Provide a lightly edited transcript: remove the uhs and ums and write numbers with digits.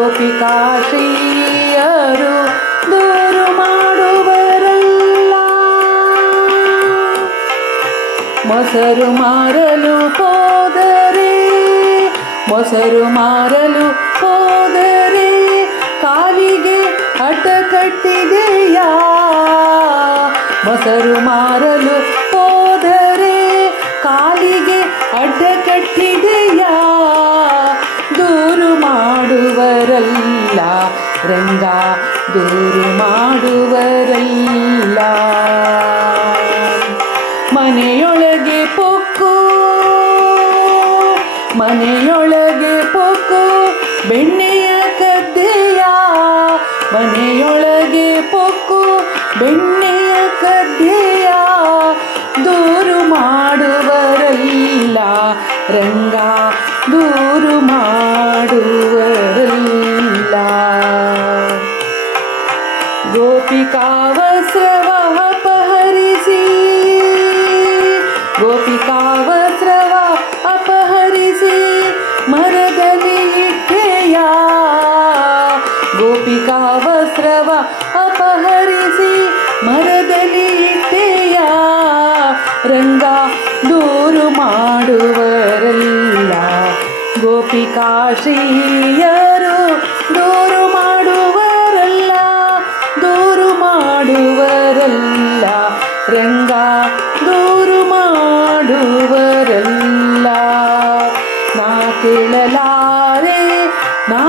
ಗೋಪಿಕಾಶ್ರೀಯರು ದೂರು ಮಾಡುವರಲ್ಲ. ಮೊಸರು ಮಾರಲು ಹೋದರೆ, ಮೊಸರು ಮಾರಲು ಹೋದರೆ ಕಾಲಿಗೆ ಅಡ್ಡ ಕಟ್ಟಿದೆಯಾ? ಮೊಸರು ಮಾರಲು ಹೋದರೆ ಕಾಲಿಗೆ ಅಡ್ಡ ಕಟ್ಟಿದೆಯಾ? ದೂರು ಮಾಡುವರಲ್ಲ ರಂಗ, ದೂರು ಮಾಡುವರಲ್ಲ. ಮನೆಯೊಳಗೆ ಪೊಕ್ಕು, ಮನೆಯೊಳಗೆ ಪೊಕ್ಕು ಬೆಣ್ಣೆಯ ಕದ್ದೆಯ, ಮನೆಯೊಳಗೆ ಪೊಕ್ಕು ಬೆಣ್ಣೆಯ ಕದ್ದೆಯ. ದೂರು ಮಾಡುವರಲ್ಲ ರಂಗ, ದೂರು ಮಾಡುವರಲ್ಲ. ಗೋಪಿಕಾವಸ್ತ್ರವ ಅಪಹರಿಸಿ, ಗೋಪಿಕಾವಸ್ತ್ರವ ಅಪಹರಿಸಿ ಮರದಲ್ಲಿ ಇಟ್ಟೆಯ, ಗೋಪಿಕಾವಸ್ತ್ರವ ಅಪಹರಿಸಿ ಮರದಲ್ಲಿ ಇಟ್ಟೆಯ. ರಂಗ ದೂರು ಮಾಡುವರಲ್ಲ, ಗೋಪಿಕಾಶ್ರೀಯರು ದೂರು ಮಾಡುವರಲ್ಲ, ದೂರು ಮಾಡುವರಲ್ಲ ರಂಗ, ದೂರು ಮಾಡುವರಲ್ಲ. ನಾ ಕೇಳಲಾರೆ, ನಾ